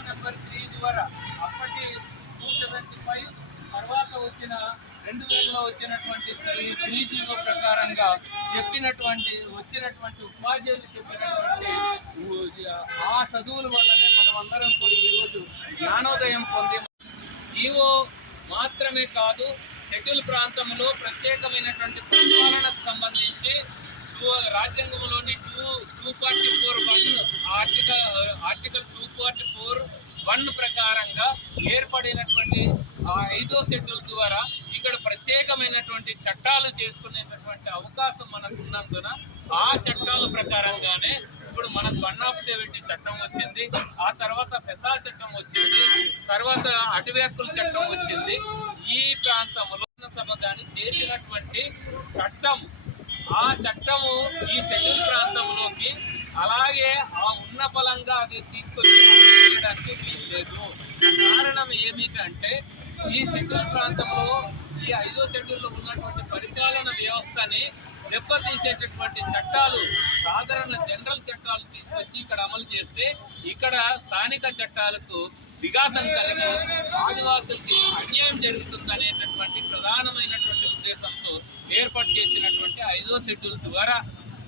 Number three ద్వారా అప్పటి five తర్వాత వచ్చిన రెండు వేలలో వచ్చినటువంటి ప్రకారంగా చెప్పినటువంటి వచ్చినటువంటి ఉపాధ్యాయులు చెప్పినటువంటి ఆ చదువుల వల్లనే మనం అందరం కూడా ఈరోజు జ్ఞానోదయం పొంది. జీవో మాత్రమే కాదు షెడ్యూల్ ప్రాంతంలో ప్రత్యేకమైనటువంటి పరిపాలనకు సంబంధించి టూ- రాజ్యాంగంలోని two two forty four one article article two forty four one ప్రకారంగా ఏర్పడినటువంటి ఆ ఐదో షెడ్యూల్ ద్వారా ఇక్కడ ప్రత్యేకమైనటువంటి చట్టాలు చేసుకునేటటువంటి అవకాశం మనకు ఉన్నందున ఆ చట్టాల ప్రకారంగానే ఇప్పుడు మనకు వన్ ఆఫ్ సెవెంటీ చట్టం వచ్చింది. ఆ తర్వాత పెసా చట్టం వచ్చింది. తర్వాత అటవీ హక్కుల చట్టం వచ్చింది. ఈ ప్రాంతంలో సభ కానీ చేసినటువంటి చట్టం ఆ చట్టము ఈ షెడ్యూల్ ప్రాంతంలోకి అలాగే ఆ ఉన్న బలంగా అది తీసుకొచ్చి అమలు చేయడానికి వీల్లేదు కారణం ఏమిటంటే ఈ షెడ్యూల్ ప్రాంతంలో ఈ ఐదో షెడ్యూల్లో ఉన్నటువంటి పరిపాలన వ్యవస్థని దెబ్బతీసేటటువంటి చట్టాలు సాధారణ జనరల్ చట్టాలు తీసుకొచ్చి ఇక్కడ అమలు చేస్తే ఇక్కడ స్థానిక చట్టాలకు విఘాతం కలిగి ఆదివాసులకి అన్యాయం జరుగుతుంది అనేటటువంటి ప్రధానమైనటువంటి ఉద్దేశంతో ఏర్పాటు చేసినటువంటి ఐదో షెడ్యూల్ ద్వారా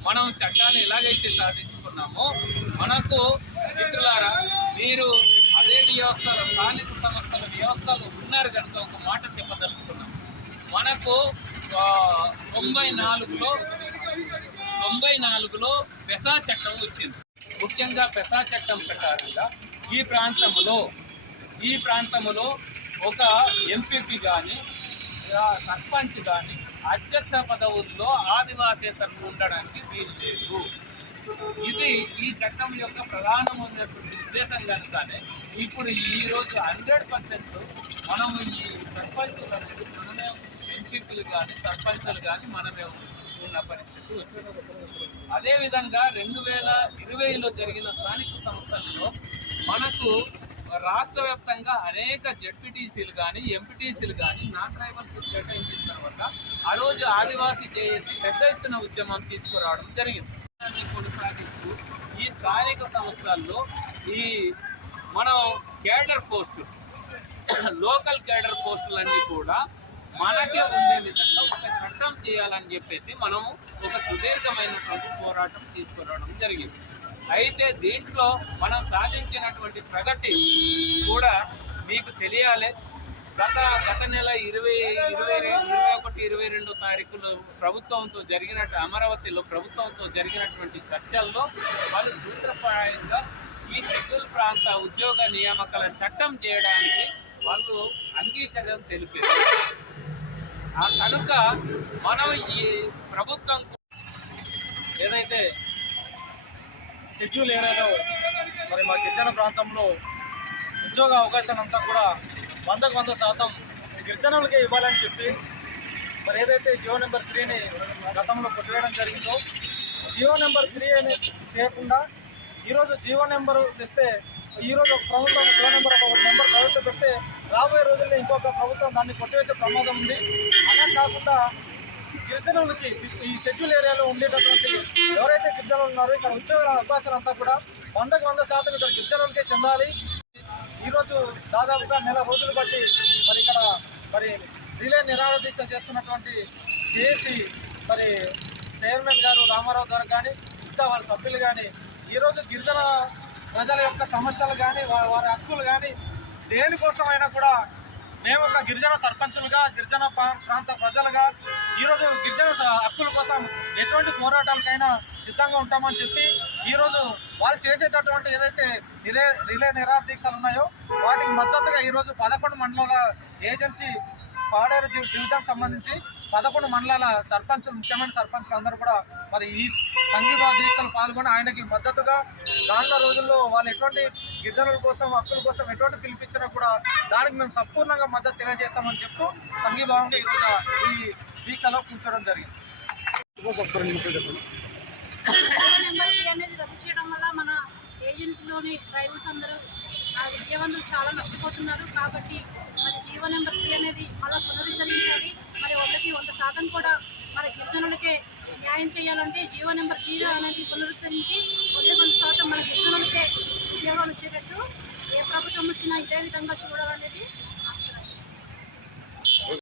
మనం చట్టాలు ఎలాగైతే సాధించుకున్నామో మనకు మిత్రులారా మీరు అదే వ్యవస్థలో స్థానిక సంస్థల వ్యవస్థలు ఉన్నారు కనుక ఒక మాట చెప్పదలుచుకున్నాం. మనకు తొంభై నాలుగులో తొంభై నాలుగులో పెసా చట్టం వచ్చింది. ముఖ్యంగా పెసా చట్టం ప్రకారంగా ఈ ప్రాంతంలో ఈ ప్రాంతంలో ఒక ఎంపీపీ కానీ సర్పంచ్ కానీ అధ్యక్ష పదవుల్లో ఆదివాసేతరులు ఉండడానికి వీలు లేదు. ఇది ఈ చట్టం యొక్క ప్రధానమైనటువంటి ఉద్దేశం కనుకనే ఇప్పుడు ఈరోజు హండ్రెడ్ పర్సెంట్ మనం ఈ సర్పంచులు అనేది మనమే ఎంపీలు కానీ సర్పంచులు కానీ మనమే ఉన్న పరిస్థితి వచ్చింది. అదేవిధంగా రెండు వేల ఇరవైలో జరిగిన స్థానిక సంస్థల్లో మనకు రాష్ట్ర వ్యాప్తంగా అనేక జెడ్పీటీసీలు కానీ ఎంపీటీసీలు కానీ నాన్ ట్రైబల్స్ కేటాయించిన తర్వాత ఆ రోజు ఆదివాసీ చేసి పెద్ద ఎత్తున ఉద్యమం తీసుకురావడం జరిగింది. కొనసాగిస్తూ ఈ స్థానిక సంస్థల్లో ఈ మనం కేడర్ పోస్టు లోకల్ కేడర్ పోస్టులన్నీ కూడా మనకే ఉండే విధంగా ఒక చట్టం చేయాలని చెప్పేసి మనం ఒక సుదీర్ఘమైనటువంటి పోరాటం తీసుకురావడం జరిగింది. అయితే దీంట్లో మనం సాధించినటువంటి ప్రగతి కూడా మీకు తెలియాలి. గత గత నెల ఇరవై ఇరవై ఇరవై ఒకటి ఇరవై రెండు తారీఖులు ప్రభుత్వంతో జరిగినట్టు అమరావతిలో ప్రభుత్వంతో జరిగినటువంటి చర్చల్లో వాళ్ళు సూత్రప్రాయంగా ఈ షెడ్యూల్ ప్రాంత ఉద్యోగ నియామకాల చట్టం చేయడానికి వాళ్ళు అంగీకారం తెలిపారు. ఆ కనుక మనం ఈ ప్రభుత్వం ఏదైతే షెడ్యూల్ ఏరియాలో మరి మా గిరిజన ప్రాంతంలో ఉద్యోగ అవకాశాలంతా కూడా వందకు వంద శాతం గిరిజనులకే ఇవ్వాలని చెప్పి మరి ఏదైతే జియో నెంబర్ త్రీని గతంలో కొట్టివేయడం జరిగిందో జియో నెంబర్ త్రీ అని చేయకుండా ఈరోజు జియో నెంబర్ తెస్తే ఈరోజు ఒక ప్రభుత్వం జియో నెంబర్ ఒక నెంబర్ ప్రవేశపెడితే రాబోయే రోజుల్లో ఇంకొక ప్రభుత్వం దాన్ని కొట్టివేసే ప్రమాదం ఉంది. అలా కాకుండా గిరిజనులకి ఈ షెడ్యూల్ ఏరియాలో ఉండేటటువంటి ఎవరైతే గిరిజనులు ఉన్నారో ఇక్కడ ఉద్యోగాల అవకాశాలు అంతా కూడా వందకు వంద శాతం ఇక్కడ గిరిజనులకే చెందాలి. ఈరోజు దాదాపుగా నెల రోజులు బట్టి మరి ఇక్కడ మరి రిలే నిరాహార దీక్ష చేస్తున్నటువంటి జేసీ మరి చైర్మన్ గారు రామారావు గారు కానీ ఇంకా వాళ్ళ సభ్యులు కానీ ఈరోజు గిరిజన ప్రజల యొక్క సమస్యలు కానీ వారి హక్కులు కానీ దేనికోసమైనా కూడా మేము ఒక గిరిజన సర్పంచులుగా గిరిజన ప్రాంత ప్రజలుగా ఈరోజు గిరిజన హక్కుల కోసం ఎటువంటి పోరాటాలకైనా సిద్ధంగా ఉంటామని చెప్పి ఈరోజు వాళ్ళు చేసేటటువంటి ఏదైతే రిలే రిలే నిరాదీక్షలు దీక్షలు ఉన్నాయో వాటికి మద్దతుగా ఈరోజు పదకొండు మండలాల ఏజెన్సీ పాడేరు జి- డివిజన్ సంబంధించి పదకొండు మండలాల సర్పంచులు ముఖ్యమైన సర్పంచులు అందరూ కూడా మరి ఈ సంఘీభావ దీక్షలు పాల్గొని ఆయనకి మద్దతుగా రానున్న రోజుల్లో వాళ్ళు ఎటువంటి గిరిజనుల కోసం హక్కుల కోసం ఎటువంటి పిలిపించినా కూడా దానికి మేము సంపూర్ణంగా మద్దతు తెలియజేస్తామని చెప్తూ సంఘీభావంగా ఈరోజు ఈ దీక్షలో కూర్చోవడం జరిగింది. నెంబర్ అనేది రద్దు చేయడం వల్ల మన ఏజెన్సీలోని ట్రైబల్స్ అందరూ ఆ విద్యావంతులు చాలా నష్టపోతున్నారు కాబట్టి మరి జీవో నెంబర్ త్రీ అనేది మళ్ళీ పునరుద్ధరించాలి మరి వందకి వంద శాతం కూడా మన గిరిజనులకే సాయం చేయాలంటే జీవో నెంబర్ జీరో అనేది పునరుద్ధరించి వంద వంద శాతం మనకి గిరిజనులకే ఉద్యోగాలు వచ్చేటట్టు ఏ ప్రభుత్వం వచ్చినా ఇదే విధంగా చూడాలనేది